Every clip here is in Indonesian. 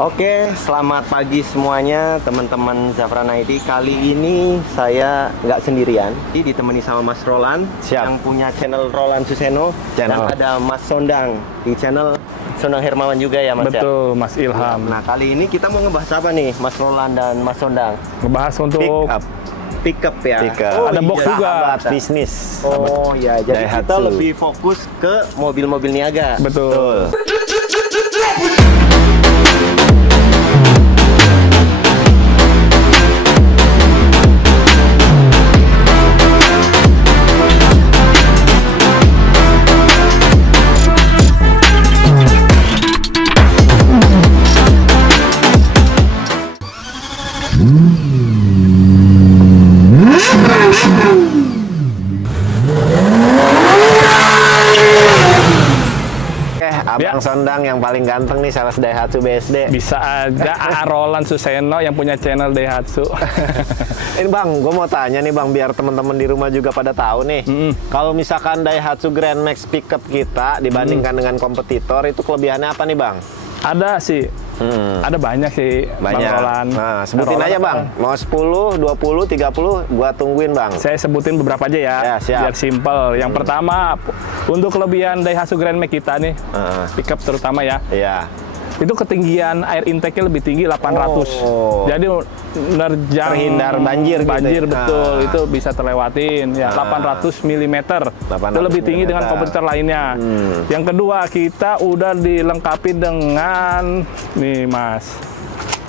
Oke, selamat pagi semuanya teman-teman Zafran ID. Kali ini saya nggak sendirian, ditemani sama Mas Roland. Siap. Yang punya channel Roland Suseno. Channel. Dan ada Mas Sondang di channel Sondang Hermawan juga ya Mas. Betul, Mas Ilham. Nah, kali ini kita mau ngebahas apa nih Mas Roland dan Mas Sondang? Ngebahas untuk Pickup ya. Pickup. Ada box juga. Sahabat bisnis. Oh ya, jadi kita Daihatsu. lebih fokus ke mobil-mobil niaga. Betul. Abang Sondang yang paling ganteng nih, sales Daihatsu BSD. Bisa aja Roland Suseno yang punya channel Daihatsu. Ini Bang, gue mau tanya nih Bang, biar teman-teman di rumah juga pada tahu nih. Kalau misalkan Daihatsu Grand Max pickup kita dibandingkan dengan kompetitor, itu kelebihannya apa nih Bang? Ada sih. Ada banyak sih, Banyak. Bang Roland. Nah, sebutin Roland aja apa? Bang. Mau 10, 20, 30, gua tungguin Bang. Saya sebutin beberapa aja ya, Ya, siap. biar simple. Yang pertama, untuk kelebihan Daihatsu Grand Max kita nih, pickup terutama ya, Iya. itu ketinggian air intake-nya lebih tinggi 800. Oh. Jadi nerjang Terhindar banjir gitu banjir ya? betul, Ah. itu bisa terlewatin ya. 800 mm. 800 Itu lebih tinggi dengan mm. kompetitor lainnya. Yang kedua, kita udah dilengkapi dengan nih Mas,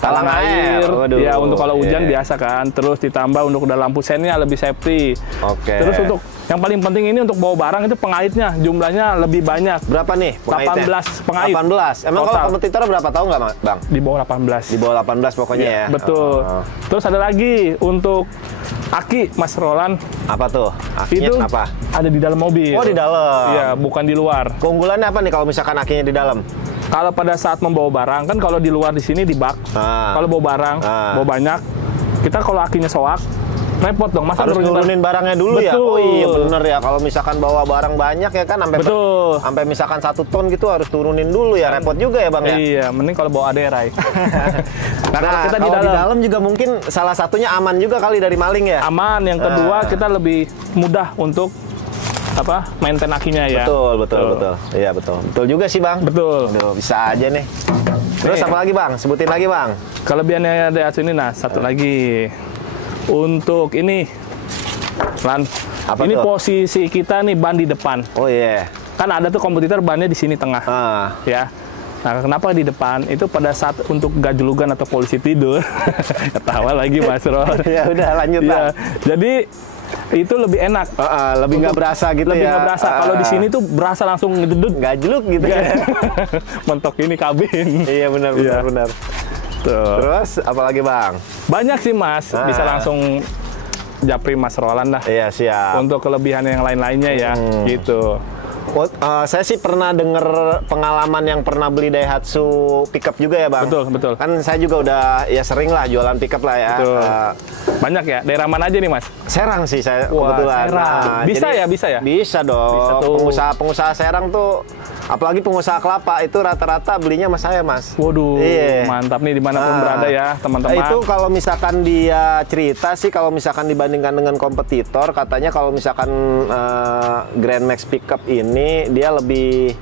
Talang air. Waduh. ya untuk kalau hujan Iya. biasa kan. Terus ditambah untuk udah lampu sennya lebih safety. Oke. Terus untuk yang paling penting ini untuk bawa barang itu pengaitnya jumlahnya lebih banyak. Berapa nih pengaitnya? 18 pengait. 18. Emang kalau Total. kompetitor berapa, tahu nggak Bang? Di bawah 18. Di bawah 18 pokoknya ya. Betul. Oh. Terus ada lagi untuk aki Mas Roland, Apa tuh? Akinya itu kenapa? ada di dalam mobil. Oh, di dalam. Iya, bukan di luar. Keunggulannya apa nih kalau misalkan akinya di dalam? Kalau pada saat membawa barang kan kalau di luar di sini di bak. Ah. Kalau bawa barang, Ah. bawa banyak, kita kalau akinya soak, repot dong. Masa Harus nurunin barangnya dulu ya? Betul. Oh iya bener ya, kalau misalkan bawa barang banyak ya kan sampai Betul. sampai misalkan 1 ton gitu harus turunin dulu ya, repot juga ya Bang ya? Iya, mending kalau bawa aderai. Nah, kalau Nah, kita kalau di dalam juga mungkin salah satunya aman juga kali dari maling ya? aman. Yang kedua, kita lebih mudah untuk maintain akinya ya. Betul. Iya betul. Betul juga sih Bang. Betul. Aduh, bisa aja nih. Terus Nih. apa lagi Bang? Sebutin lagi Bang. Kelebihannya Daihatsu ini, nah satu lagi untuk ini, Lan. Apa Ini tuh? posisi kita nih ban di depan. Oh iya. Kan ada tuh kompetitor bannya di sini tengah, Ah. ya. Nah, kenapa di depan? Itu pada saat untuk gajlugan atau polisi tidur. Ketawa lagi Mas Ron. Ya udah lanjut Bang. Iya. Jadi itu lebih enak. Lebih nggak berasa gitu Lebih ya? nggak berasa. Kalau di sini tuh berasa langsung ngedudut. nggak jeluk gitu ya? Mentok ini kabin. Iya benar. Iya. Benar. Tuh. Terus apa lagi Bang? Banyak sih Mas, bisa langsung japri Mas Roland dah. Iya siap. Untuk kelebihan yang lain-lainnya ya, gitu. Oh, saya sih pernah denger pengalaman yang pernah beli Daihatsu pickup juga ya Bang? Betul, betul. Kan saya juga udah ya sering lah jualan pickup lah ya. Betul. Banyak ya. Daerah mana aja nih Mas? Serang sih saya Wah, kebetulan. Serang. Bisa jadi ya, bisa ya? Bisa dong. Bisa tuh. Pengusaha Serang tuh, apalagi pengusaha kelapa itu rata-rata belinya sama saya Mas. Waduh, Iya. mantap nih dimanapun berada ya teman-teman. Itu kalau misalkan dia cerita sih, kalau misalkan dibandingkan dengan kompetitor, katanya kalau misalkan Grand Max pickup ini dia lebih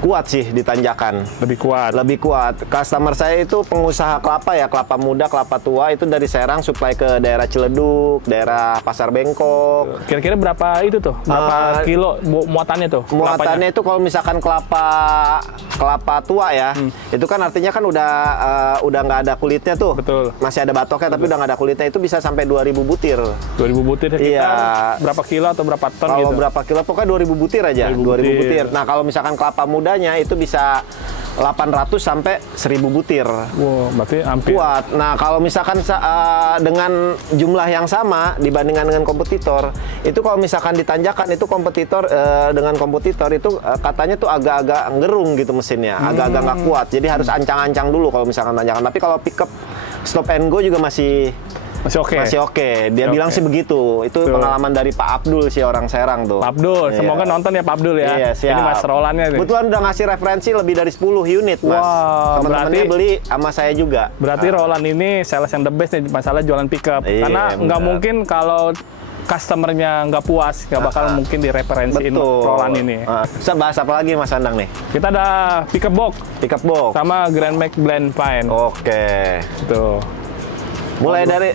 kuat sih di tanjakan. Lebih kuat. Lebih kuat. Customer saya itu pengusaha kelapa ya, kelapa muda, kelapa tua, itu dari Serang supply ke daerah Ciledug, daerah Pasar Bengkok. Kira-kira berapa itu tuh? Berapa kilo muatannya tuh? Muatannya itu kalau misalkan kelapa tua ya, itu kan artinya kan udah nggak ada kulitnya tuh. Betul. Masih ada batoknya tapi udah nggak ada kulitnya, itu bisa sampai 2000 butir. 2000 butir sekitar Iya. berapa kilo atau berapa ton Kalau gitu? berapa kilo pokoknya 2000 butir aja, 2000 butir. Nah, kalau misalkan kelapa mudanya itu bisa 800 sampai 1000 butir. Wow, berarti hampir. Kuat. Nah, kalau misalkan dengan jumlah yang sama dibandingkan dengan kompetitor, itu kalau misalkan ditanjakan itu kompetitor dengan kompetitor itu katanya tuh agak-agak ngerung gitu mesinnya, agak-agak nggak kuat. Jadi harus ancang-ancang dulu kalau misalkan tanjakan. Tapi kalau pickup stop and go juga masih Masih oke. Masih oke. Dia bilang sih begitu. Itu Betul. pengalaman dari Pak Abdul sih, orang Serang tuh. Pak Abdul, Iya. semoga nonton ya Pak Abdul ya. Iya, siap. Ini Mas Rolandnya nih. Kebetulan udah ngasih referensi lebih dari 10 unit, Mas. Wah, Teman-temannya berarti- beli sama saya juga. Berarti Roland ini sales yang the best nih masalah jualan pickup. Iya, Karena nggak benar. mungkin kalau customernya nggak puas, nggak bakal mungkin direferensiin Roland ini. Bisa bahas apa lagi Mas Andang nih? Kita ada pickup box Pickup box. sama Grand Max Blend Fine. Oke. Tuh. Mulai dari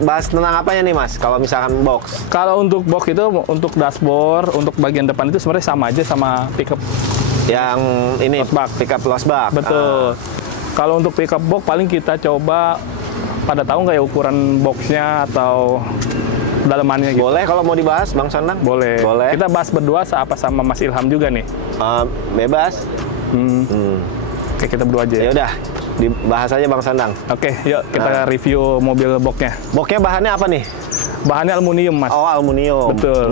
bahas tentang apanya nih Mas? Kalau misalkan box. Kalau untuk box itu untuk dashboard, untuk bagian depan itu sebenarnya sama aja sama pickup. Yang ini Losbak. pickup losbak. Betul. Kalau untuk pickup box paling kita coba, pada tahu nggak ya ukuran boxnya atau dalamannya gitu? Boleh kalau mau dibahas Bang Sandang? Boleh. Boleh. Kita bahas berdua apa sama Mas Ilham juga nih. Bebas. Oke, kita berdua aja Ya ya. udah, dibahas aja Bang Sandang. Oke, yuk kita review mobil boxnya. Boxnya bahannya apa nih? Bahannya aluminium, Mas. Oh, aluminium. Betul.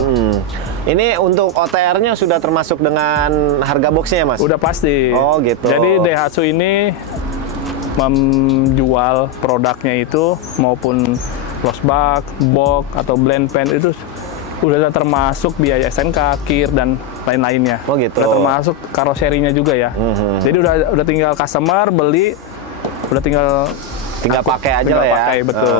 Ini untuk OTR-nya sudah termasuk dengan harga boxnya ya Mas? Udah pasti. Oh, gitu. Jadi Daihatsu ini menjual produknya itu maupun losbak, box atau blend pen itu udah termasuk biaya SNK, kir dan lain-lainnya. Oh, gitu. Udah termasuk karoserinya juga ya. Jadi udah tinggal customer beli, udah tinggal pakai aja tinggal lah ya. pakai, betul.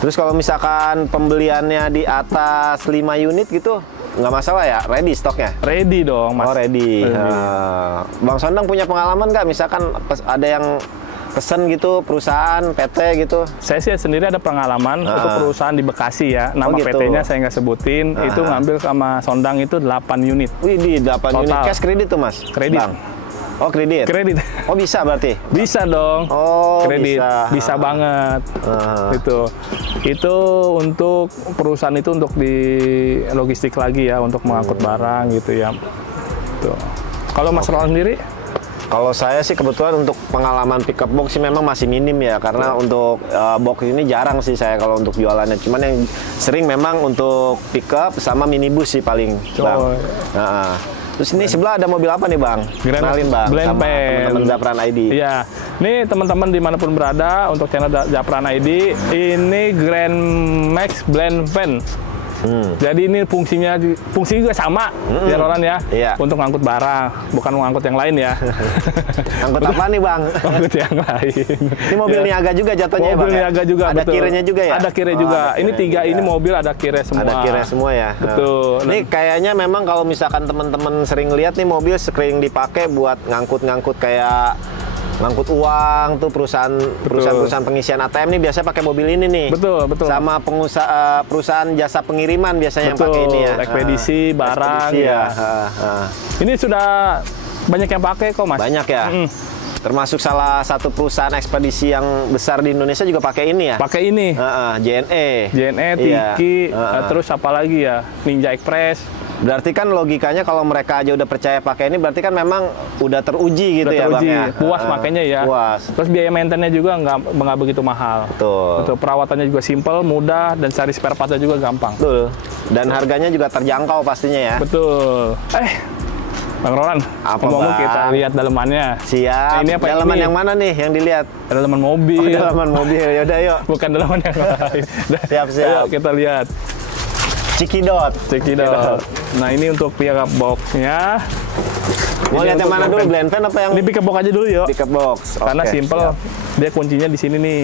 Terus kalau misalkan pembeliannya di atas 5 unit gitu, nggak masalah ya? Ready stoknya? Ready dong, Mas. Oh, ready. Ready. Bang Sondang punya pengalaman nggak? Misalkan ada yang pesen gitu, perusahaan, PT gitu? Saya sih sendiri ada pengalaman itu perusahaan di Bekasi ya. Nama gitu. PT-nya saya nggak sebutin. Itu ngambil sama Sondang itu 8 unit. Wih, di 8 unit Total. cash kredit tuh Mas? Kredit. Bang. Oh, kredit? Kredit. Oh, bisa berarti? Bisa dong. Oh, Kredit. bisa. Bisa banget. Itu untuk perusahaan itu untuk di logistik lagi ya, untuk mengangkut barang gitu ya. Tuh. Kalau Mas Roland sendiri? Kalau saya sih kebetulan untuk pengalaman pickup box sih memang masih minim ya, karena untuk box ini jarang sih saya kalau untuk jualannya. Cuman yang sering memang untuk pickup sama minibus sih paling, Bang. Terus ini sebelah ada mobil apa nih Bang? Kenalin Bang Blend sama Pen. teman-teman Zafran ID. Iya, nih teman-teman dimanapun berada untuk channel Zafran ID, ini Grand Max Blend Pen. Jadi ini fungsinya juga sama ya Roland ya, Iya. untuk ngangkut barang, bukan mengangkut yang lain ya. Angkut apa nih Bang? Ngangkut yang lain. Ini mobil Ya. niaga juga jatuhnya ya Bang? Mobil niaga juga, Ada betul. kiranya juga ya? Ada kire Oh, juga. ada Ini kire tiga juga. ini mobil ada kire semua. Ada kira semua ya. Betul. Ini kayaknya memang kalau misalkan teman-teman sering lihat nih mobil sering dipakai buat ngangkut-ngangkut kayak ngangkut uang tuh perusahaan pengisian ATM nih biasanya pakai mobil ini nih. Betul, betul. Sama pengusaha perusahaan jasa pengiriman biasanya yang pakai ini ya. Ekspedisi barang Ekspedisi ya. Ini sudah banyak yang pakai kok Mas. Banyak ya. Termasuk salah satu perusahaan ekspedisi yang besar di Indonesia juga pakai ini ya. Pakai ini. JNE. JNE, Iya. Tiki, terus apa lagi ya? Ninja Express. Berarti kan logikanya kalau mereka aja udah percaya pakai ini berarti kan memang udah teruji gitu Udah ya teruji, Bang ya. puas makanya ya. Puas. Terus biaya maintenance-nya juga nggak begitu mahal. Betul. Betul, perawatannya juga simple, mudah, dan cari spare part-nya juga gampang. Betul. Dan harganya juga terjangkau pastinya ya. Betul. Bang Roland, Apa, ngomong Bang? kita lihat dalemannya. Siap. Nah, ini apa Dalaman ini? yang mana nih yang dilihat? Dalaman mobil. Dalaman mobil. Yaudah yuk. Bukan dalaman yang lain. Siap, siap. Ayo kita lihat. Cikidot. Cekidot. Nah ini untuk pickup box-nya. Mau lihat yang mana dulu? Blend Pen apa yang Ini pickup box aja dulu yuk. pickup box? Karena Oke, simple, siap. dia kuncinya di sini nih.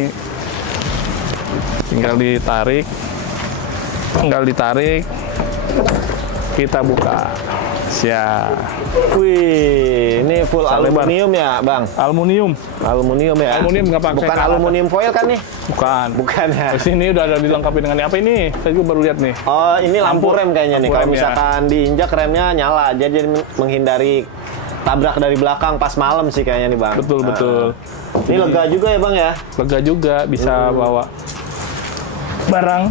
Tinggal ditarik, kita buka. Siap. Wih, ini full Lebar. aluminium ya, Bang? Aluminium, Aluminium ya? Aluminium nggak pakai Bukan karat. aluminium foil kan nih? bukan. Bukan ya? Di sini udah ada dilengkapi dengan apa ini? Saya juga baru lihat nih. Oh, ini lampu rem kayaknya nih. Lampu Kalau rem ya. misalkan diinjak remnya nyala, jadi menghindari tabrak dari belakang pas malam sih kayaknya nih, Bang. Betul, betul. Ini lega juga ya, Bang ya? Lega juga, bisa bawa barang.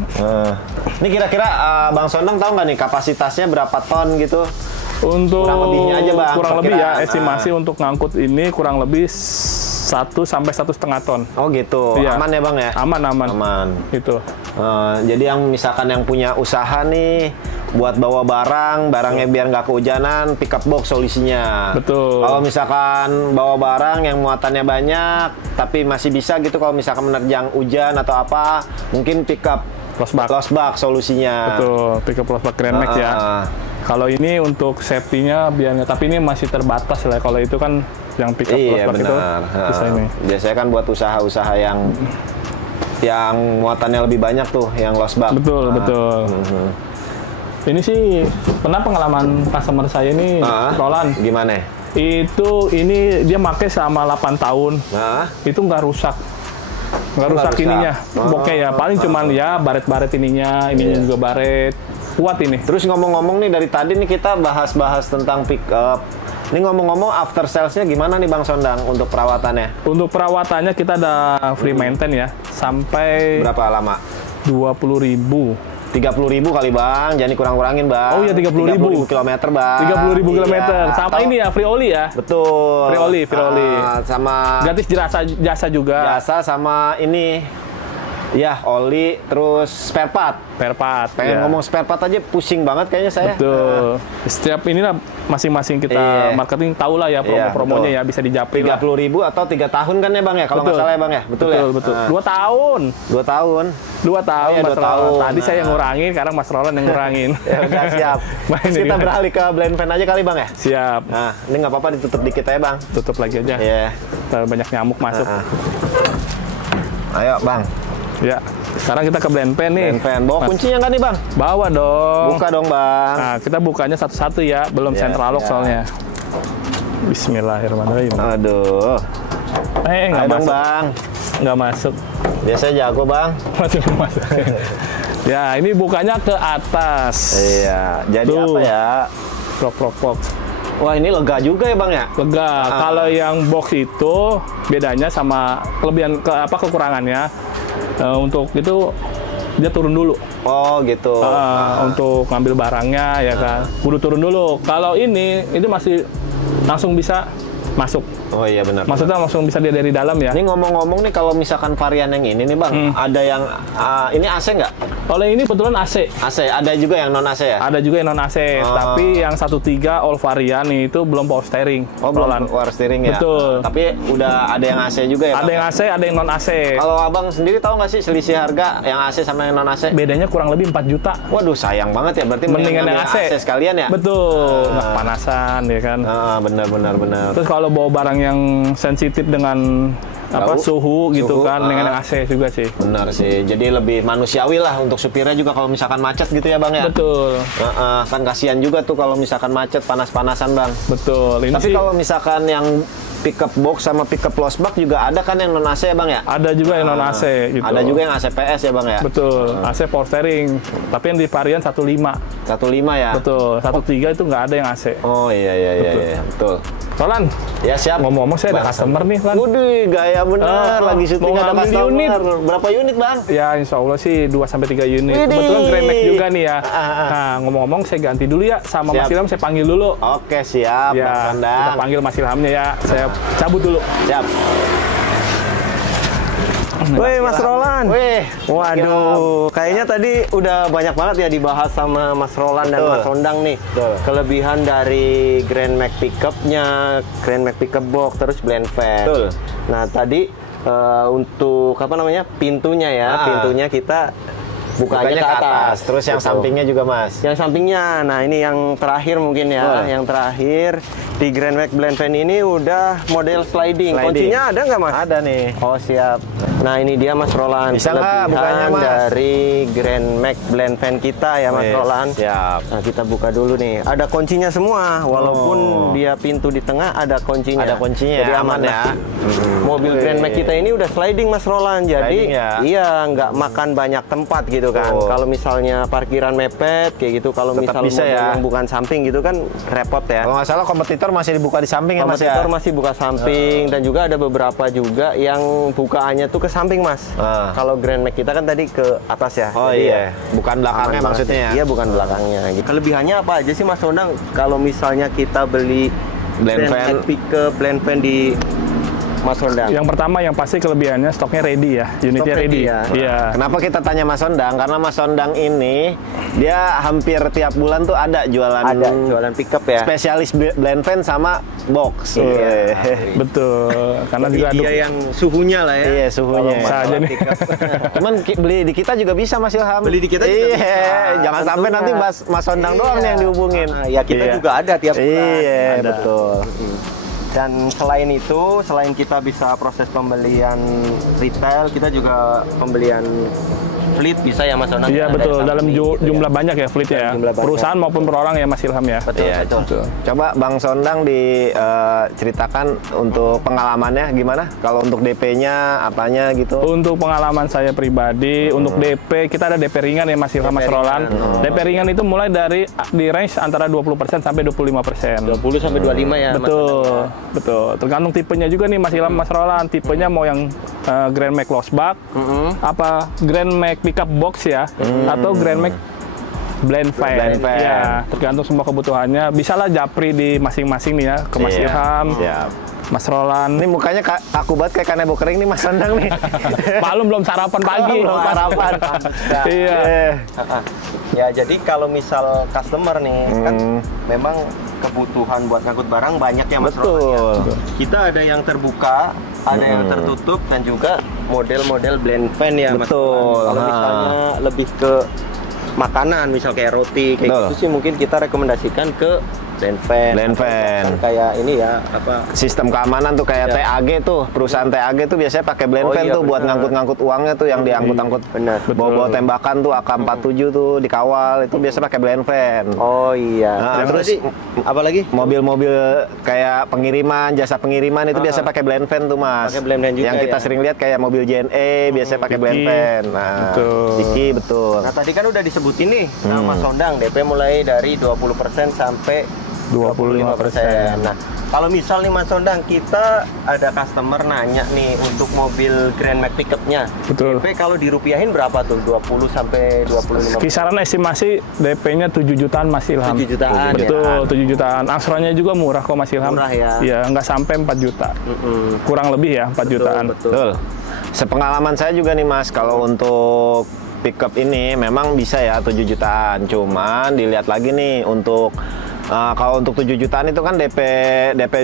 Ini kira-kira Bang Sondang tahu nggak nih kapasitasnya berapa ton gitu? Untuk Kurang lebihnya aja, Bang, kurang lebih ya, perkiraan. estimasi untuk ngangkut ini kurang lebih 1 sampai 1,5 ton. Oh gitu, Iya. aman ya Bang ya? Aman. Aman. Itu. Jadi yang misalkan yang punya usaha nih buat bawa barangnya biar nggak kehujanan, pickup box solusinya. Betul. Kalau misalkan bawa barang yang muatannya banyak, tapi masih bisa gitu kalau misalkan menerjang hujan atau apa, mungkin pickup close bag solusinya. Betul, pickup close bag Grand Max ya. Kalau ini untuk safety-nya biar tapi ini masih terbatas lah. Kalau itu kan yang pickup close bag itu bisa ini. Biasanya kan buat usaha-usaha yang muatannya lebih banyak tuh, yang lost bag. Betul, betul. Ini sih pernah pengalaman customer saya ini, Roland. Gimana? Ini dia pakai selama 8 tahun. Itu nggak rusak. Nggak rusak ininya. Bokeh ya, paling cuman ya baret-baret ininya juga baret. Kuat ini. Terus ngomong-ngomong nih, dari tadi nih kita bahas-bahas tentang pickup. Ini ngomong-ngomong after sales-nya gimana nih Bang Sondang untuk perawatannya? Untuk perawatannya kita ada free maintain ya, sampai berapa lama? 20.000. 30.000 kali Bang, jangan dikurang-kurangin Bang. Oh iya, 30.000 kilometer Bang. 30.000 kilometer. Sama ini ya, free oli ya. Betul. Free oli. Sama gratis jasa juga. Jasa sama ini. Ya, oli, terus spare part. Pengen ngomong spare part aja pusing banget kayaknya saya. Betul. Setiap inilah masing-masing kita marketing tahu lah ya promo-promonya ya, bisa dijapri 30.000 atau 3 tahun kan ya Bang ya, kalau nggak salah ya Bang ya. Betul ya? Betul. 2 tahun. 2 tahun. 2 tahun, Oh, ya, Mas 2 tahun. Roland. Tadi saya yang ngurangin, sekarang Mas Roland yang ngurangin. Ya udah, siap. Terus kita beralih ke blend fan aja kali Bang ya? Siap. Nah, ini nggak apa-apa ditutup dikit aja Bang. Tutup lagi aja. Banyak nyamuk masuk. Ayo Bang. Ya, sekarang kita ke blend fan nih. Blend fan. Bawa kuncinya nggak nih Bang? Bawa dong. Buka dong Bang. Nah, kita bukanya satu-satu ya, belum central lock soalnya. Bismillahirrahmanirrahim. Aduh. Nggak masuk. Bang. Nggak masuk. Biasanya jago Bang. Masuk. Ya, ini bukanya ke atas. Iya. Jadi apa ya? Prok. Wah, ini lega juga ya Bang ya? Lega. Kalau yang box itu bedanya sama kekurangannya. Untuk itu dia turun dulu. Oh gitu. Untuk ngambil barangnya ya kan, kudu turun dulu. Kalau ini masih langsung bisa masuk. Oh iya benar. Maksudnya langsung bisa dia dari dalam ya. Ini ngomong-ngomong nih, kalau misalkan varian yang ini nih Bang, ada yang ini AC nggak? Oleh ini kebetulan AC. AC, ada juga yang non AC ya? Ada juga yang non AC, tapi yang 1.3 all varian itu belum power steering. Oh, belum power steering ya? Betul. Tapi udah ada yang AC juga ya? Ada yang AC, ada yang non AC. Kalau Abang sendiri tahu nggak sih selisih harga yang AC sama yang non AC? Bedanya kurang lebih 4 juta. Waduh, sayang banget ya, berarti mendingan yang AC sekalian ya? Betul, nggak panasan ya kan? Benar. Terus kalau bawa barang yang sensitif dengan suhu gitu kan, dengan yang AC juga sih. Benar sih, jadi lebih manusiawi lah untuk supirnya juga kalau misalkan macet gitu ya Bang ya? Betul. Kan kasihan juga tuh kalau misalkan macet, panas-panasan Bang. Betul. Tapi kalau misalkan yang pickup box sama pickup close bag juga ada kan yang non AC ya Bang ya? Ada juga yang non AC gitu. Ada juga yang AC PS ya Bang ya? Betul. AC power steering, tapi yang di varian 1.5. 1.5 ya? Betul. 1.3 itu nggak ada yang AC. Oh iya, betul. Roland, ya siap. Ngomong-ngomong saya ada customer nih, Lan. Waduh, gaya bener. Lagi syuting ada customer. Unit. Berapa unit, Bang? Ya, insya Allah sih 2-3 unit. Kebetulan Grand Max juga nih ya. Nah, ngomong-ngomong saya ganti dulu ya sama Mas Ilham, saya panggil dulu. Oke, siap, ya, Bang Sondang. Kita panggil Mas Ilhamnya ya. Saya cabut dulu. Siap. Woi Mas Roland. Wih. Waduh, kayaknya tadi udah banyak banget ya dibahas sama Mas Roland dan Mas Sondang nih. Kelebihan dari Grand Max Pickup-nya, Grand Max Pickup Box, terus blend fan. Betul. Nah, tadi untuk pintunya ya, pintunya kita bukanya ke atas. Terus yang sampingnya juga Mas. Yang sampingnya, nah ini yang terakhir mungkin ya. Yang terakhir di Grand Max Blend Fan ini udah model sliding. Kuncinya ada nggak Mas? Ada nih. Oh siap. Nah ini dia Mas Roland. Bisa nggak bukanya Mas? Dari Grand Max Blend Fan kita ya Mas Roland. Siap. Nah kita buka dulu nih. Ada kuncinya semua. Walaupun dia pintu di tengah ada kuncinya. Ada kuncinya. Jadi aman ya. Mobil Grand Max kita ini udah sliding Mas Roland. Jadi iya nggak makan banyak tempat gitu kan. Kalau misalnya parkiran mepet kayak gitu, kalau misalnya bisa ya. yang bukan samping gitu kan repot ya. Kalau nggak salah kompetitor masih dibuka di samping ya Mas ya? Kompetitor masih buka samping dan juga ada beberapa juga yang bukaannya tuh ke samping Mas. Kalau Grand Max kita kan tadi ke atas ya. Oh jadi iya, bukan belakangnya maksudnya ya? Iya bukan belakangnya. Kelebihannya apa aja sih Mas Sondang kalau misalnya kita beli blend fan Pickup, blend fan di Mas Sondang? Yang pertama yang pasti kelebihannya stoknya ready ya, unitnya ready. Ya. Iya. Kenapa kita tanya Mas Sondang? Karena Mas Sondang ini dia hampir tiap bulan tuh ada jualan pickup ya. Spesialis blend fan sama box. Iya. Betul. Karena juga dia yang suhunya lah ya. Iya, suhunya. Bisa aja nih. Cuman beli di kita juga bisa Mas Ilham. Beli di kita juga bisa. Jangan sampai nanti Mas Sondang doang nih yang dihubungin. Ya kita juga ada tiap bulan. Iya, ada. betul. Dan selain itu, selain kita bisa proses pembelian retail, kita juga pembelian fleet bisa ya Mas Sondang? Iya betul, dalam jumlah banyak ya fleetnya ya. Perusahaan maupun perorangan ya Mas Ilham ya. Betul, iya, betul. Coba Bang Sondang diceritakan untuk pengalamannya gimana? Kalau untuk DP-nya apanya gitu? Untuk pengalaman saya pribadi, untuk DP kita ada DP ringan ya Mas Ilham, Mas Roland. DP ringan itu mulai dari di range antara 20% sampai 25%. 20 sampai 25 ya. Betul, betul. Tergantung tipenya juga nih Mas Ilham, Mas Roland. Tipenya mau yang Grand Max Losbach, apa Grand Max Pickup Box ya, atau Grand Max Blend Fan. Ya, tergantung semua kebutuhannya. Bisalah japri di masing-masing nih ya, ke Mas Ilham, Mas Roland. Ini mukanya kaku banget kayak kanebo kering nih Mas Sondang nih. Maklum belum sarapan pagi. Belum sarapan. Iya. Ya, jadi kalau misal customer nih, kan memang kebutuhan buat ngangkut barang banyak ya Mas Roland. Ya. Kita ada yang terbuka, ada yang tertutup, dan juga model-model blend fan ya Mas Roland. Kalau misalnya lebih ke makanan, misal kayak roti, kayak gitu sih mungkin kita rekomendasikan ke blend fan. Blend fan. Kayak ini ya, apa? Sistem keamanan tuh kayak TAG tuh, perusahaan TAG tuh biasanya pakai blend fan tuh buat ngangkut-ngangkut uangnya tuh yang diangkut-angkut. Bawa-bawa tembakan tuh AK-47 tuh dikawal, itu biasa pakai blend fan. Oh iya. Nah, terus apa lagi? Mobil-mobil kayak pengiriman, jasa pengiriman itu biasa pakai blend fan tuh Mas. Pakai blend fan juga. Yang kita sering lihat kayak mobil JNE biasanya pakai blend fan. Nah, Diki betul. Nah, tadi kan udah disebutin nih Mas Sondang, DP mulai dari 20% sampai 25%. Nah, kalau misal nih Mas Sondang, kita ada customer nanya nih untuk mobil Grand Max Pickup-nya. Betul. DP kalau dirupiahin berapa tuh? 20 sampai 25%. Kisaran estimasi DP-nya 7 jutaan Mas Ilham. 7 jutaan. Betul, 7 jutaan. Angsurannya juga murah kok Mas Ilham. Murah ya. Iya, nggak sampai 4 juta. Kurang lebih ya 4 jutaan. Betul. Sepengalaman saya juga nih Mas, kalau untuk pickup ini memang bisa ya 7 jutaan. Cuman dilihat lagi nih untuk kalau untuk 7 jutaan itu kan DP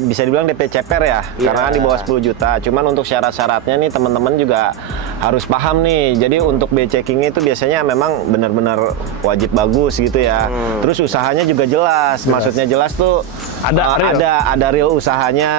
bisa dibilang DP ceper ya, karena kan di bawah 10 juta. Cuman untuk syarat-syaratnya nih teman-teman juga harus paham nih. Jadi untuk B-checkingnya itu biasanya memang benar-benar wajib bagus gitu ya. Terus usahanya juga jelas. Maksudnya jelas tuh ada real usahanya.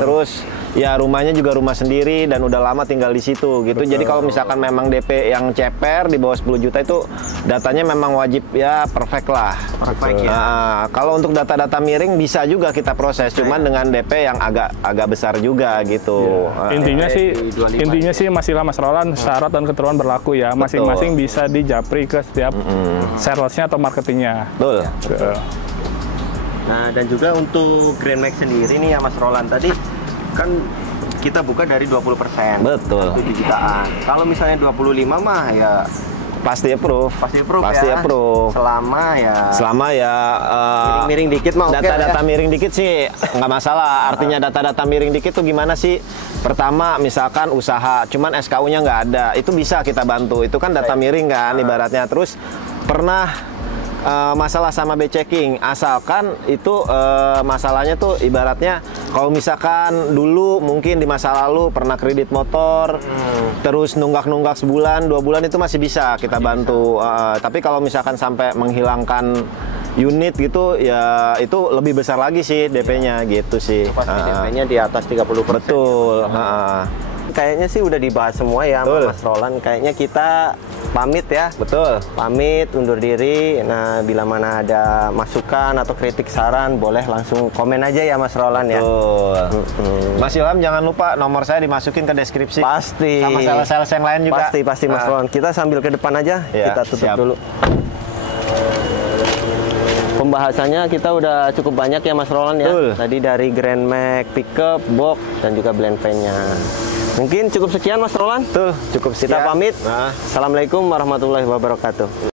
Terus ya rumahnya juga rumah sendiri dan udah lama tinggal di situ gitu. Jadi kalau misalkan memang DP yang ceper di bawah 10 juta itu datanya memang wajib ya perfect lah. Perfect ya. Nah, kalau untuk data-data miring bisa juga kita proses, cuman dengan DP yang agak besar juga gitu. Intinya sih Mas Ilham, Mas Roland, syarat dan ketentuan berlaku ya. Masing-masing bisa dijapri ke setiap salesnya atau marketingnya. Betul. Nah, dan juga untuk Grand Max sendiri nih ya Mas Roland, tadi kan kita buka dari 20%. Betul. 7 jutaan. Kalau misalnya 25 mah ya pasti approve. Pasti approve pasti ya. Approve. Selama ya miring dikit mah oke. Data-data miring dikit sih nggak masalah. Artinya data-data miring dikit tuh gimana sih? Pertama misalkan usaha, cuman SKU-nya nggak ada, itu bisa kita bantu. Itu kan data miring kan ibaratnya. Terus pernah masalah sama B-checking, asalkan itu masalahnya tuh ibaratnya kalau misalkan dulu mungkin di masa lalu pernah kredit motor, terus nunggak-nunggak sebulan, 2 bulan itu masih bisa kita bantu. Tapi kalau misalkan sampai menghilangkan unit gitu ya itu lebih besar lagi sih DP-nya gitu sih. Pasti DP-nya di atas 30%. Betul. Kayaknya sih udah dibahas semua ya sama Mas Roland. Kayaknya kita pamit ya. Betul. Pamit, undur diri. Nah, bila mana ada masukan atau kritik saran, boleh langsung komen aja ya Mas Roland ya. Mas Ilham jangan lupa nomor saya dimasukin ke deskripsi. Pasti. Sama sales-sales yang lain juga. Pasti Mas Roland. Kita sambil ke depan aja. Kita tutup dulu. Pembahasannya kita udah cukup banyak ya Mas Roland ya. Tadi dari Grand Max Pickup, Box, dan juga blend fan-nya. Mungkin cukup sekian Mas Roland. Cukup sekian. Kita pamit. Assalamualaikum warahmatullahi wabarakatuh.